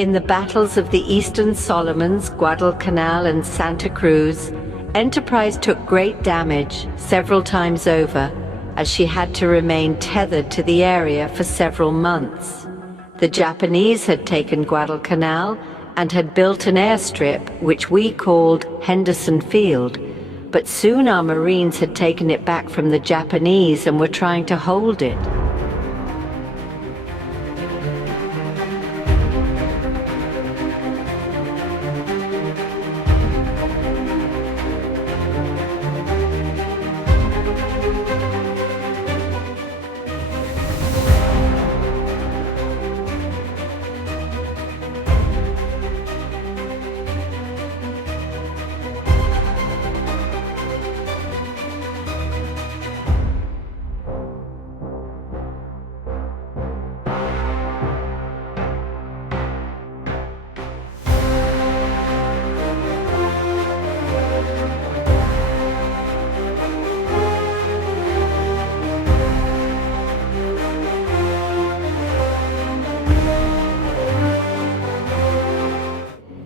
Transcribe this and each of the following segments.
In the battles of the Eastern Solomons, Guadalcanal, and Santa Cruz, Enterprise took great damage several times over, as she had to remain tethered to the area for several months. The Japanese had taken Guadalcanal and had built an airstrip which we called Henderson Field, but soon our Marines had taken it back from the Japanese and were trying to hold it.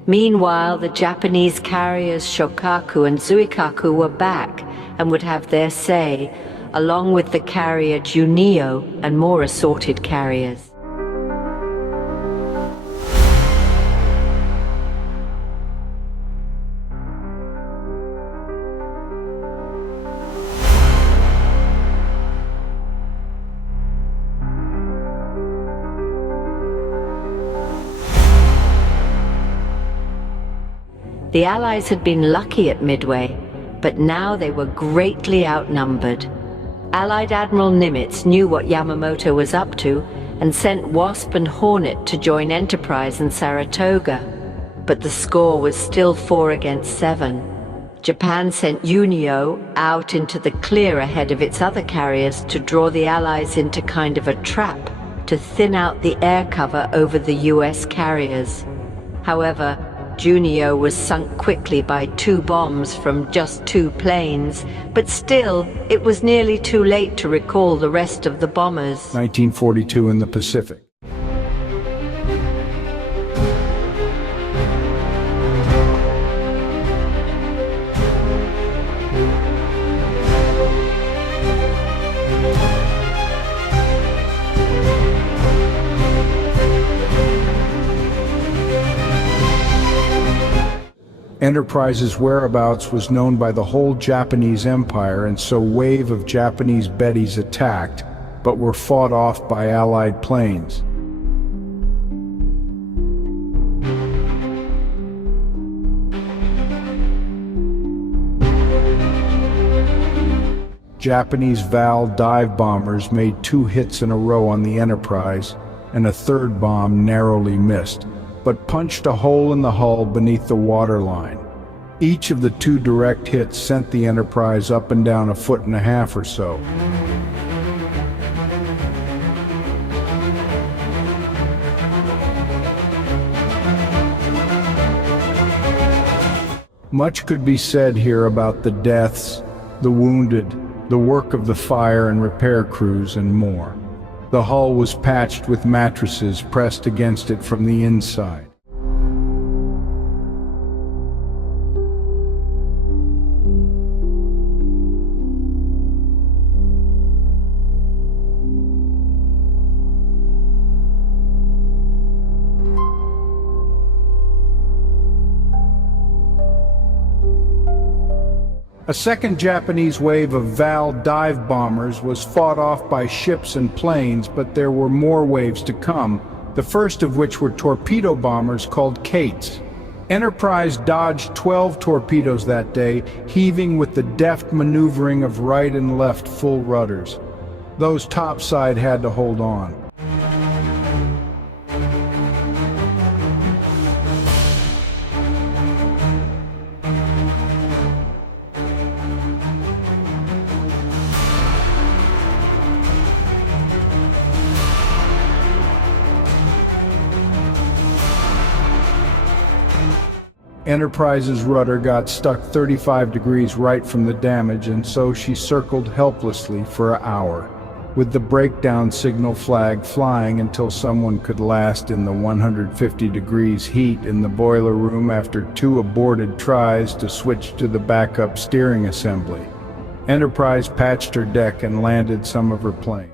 Meanwhile, the Japanese carriers Shokaku and Zuikaku were back and would have their say, along with the carrier Junio and more assorted carriers. The Allies had been lucky at Midway, but now they were greatly outnumbered. Allied Admiral Nimitz knew what Yamamoto was up to and sent Wasp and Hornet to join Enterprise in Saratoga. But the score was still 4 against 7. Japan sent Junio out into the clear ahead of its other carriers to draw the Allies into kind of a trap to thin out the air cover over the US carriers. However, Junio was sunk quickly by 2 bombs from just 2 planes, but still, it was nearly too late to recall the rest of the bombers. 1942 in the Pacific. Enterprise's whereabouts was known by the whole Japanese Empire, and so a wave of Japanese Bettys attacked, but were fought off by Allied planes. Japanese Val dive bombers made 2 hits in a row on the Enterprise, and a 3rd bomb narrowly missed, but punched a hole in the hull beneath the waterline. Each of the 2 direct hits sent the Enterprise up and down 1.5 feet or so. Much could be said here about the deaths, the wounded, the work of the fire and repair crews, and more. The hull was patched with mattresses pressed against it from the inside. A second Japanese wave of Val dive bombers was fought off by ships and planes, but there were more waves to come, the first of which were torpedo bombers called Kates. Enterprise dodged 12 torpedoes that day, heaving with the deft maneuvering of right and left full rudders. Those topside had to hold on. Enterprise's rudder got stuck 35 degrees right from the damage, and so she circled helplessly for an hour. with the breakdown signal flag flying until someone could last in the 150 degrees heat in the boiler room after 2 aborted tries to switch to the backup steering assembly. Enterprise patched her deck and landed some of her plane.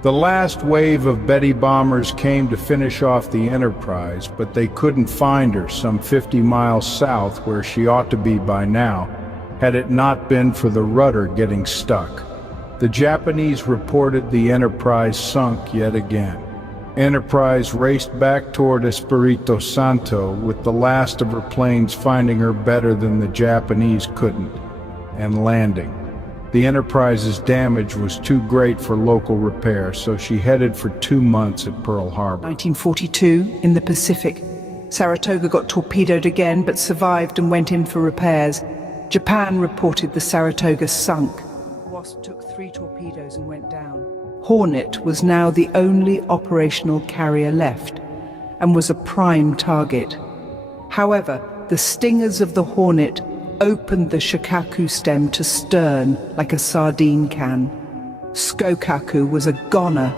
The last wave of Betty bombers came to finish off the Enterprise, but they couldn't find her some 50 miles south where she ought to be by now, had it not been for the rudder getting stuck. The Japanese reported the Enterprise sunk yet again. Enterprise raced back toward Espiritu Santo, with the last of her planes finding her better than the Japanese couldn't, and landing. The Enterprise's damage was too great for local repair, so she headed for 2 months at Pearl Harbor. 1942, in the Pacific. Saratoga got torpedoed again, but survived and went in for repairs. Japan reported the Saratoga sunk. Wasp took 3 torpedoes and went down. Hornet was now the only operational carrier left, and was a prime target. However, the stingers of the Hornet opened the Shikaku stem to stern like a sardine can. Skokaku was a goner.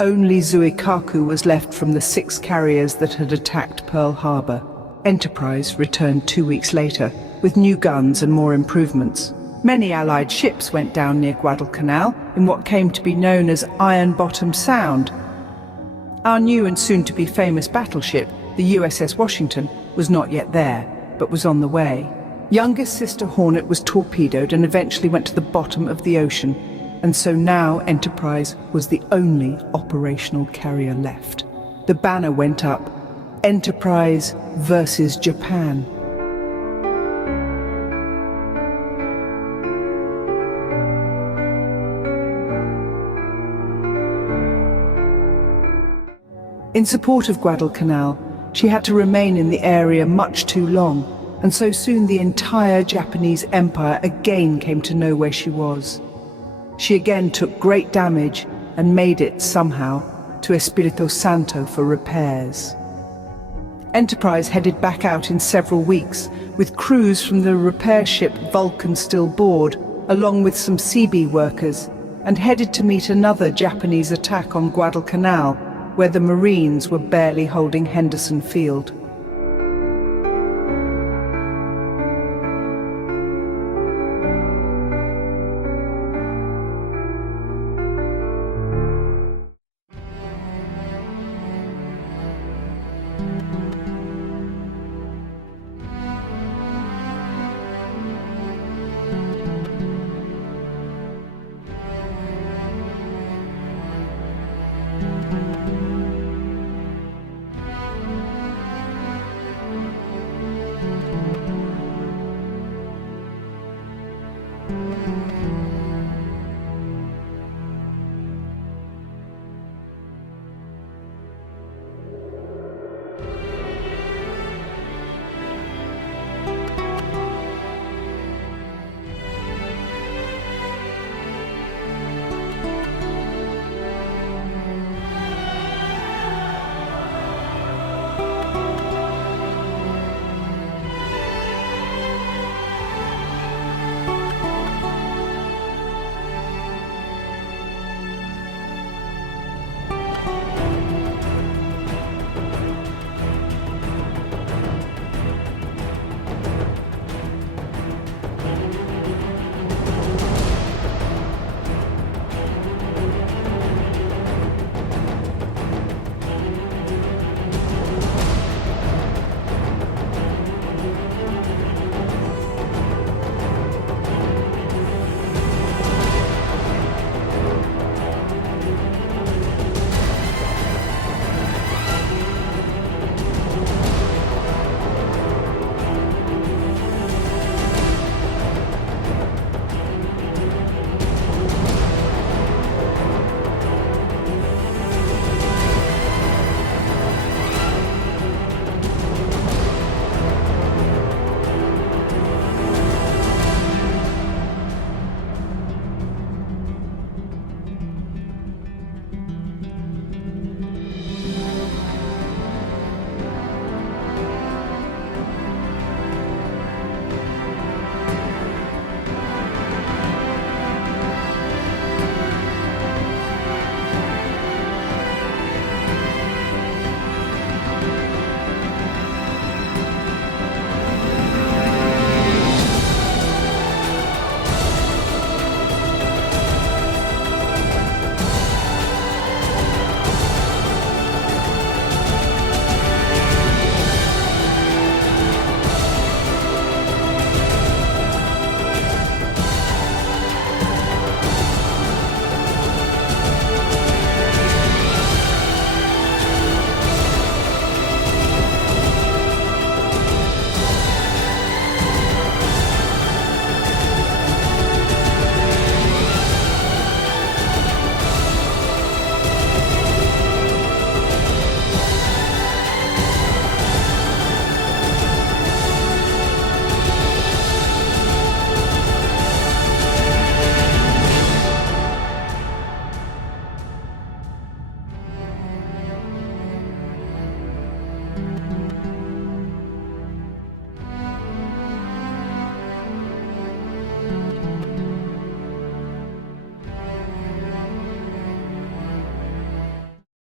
Only Zuikaku was left from the 6 carriers that had attacked Pearl Harbor. Enterprise returned 2 weeks later, with new guns and more improvements. Many Allied ships went down near Guadalcanal in what came to be known as Iron Bottom Sound. Our new and soon-to-be famous battleship, the USS Washington, was not yet there, but was on the way. Youngest sister Hornet was torpedoed and eventually went to the bottom of the ocean, and so now Enterprise was the only operational carrier left. The banner went up: Enterprise versus Japan. In support of Guadalcanal, she had to remain in the area much too long, and so soon the entire Japanese Empire again came to know where she was. She again took great damage and made it, somehow, to Espiritu Santo for repairs. Enterprise headed back out in several weeks, with crews from the repair ship Vulcan still aboard, along with some CB workers, and headed to meet another Japanese attack on Guadalcanal, where the Marines were barely holding Henderson Field.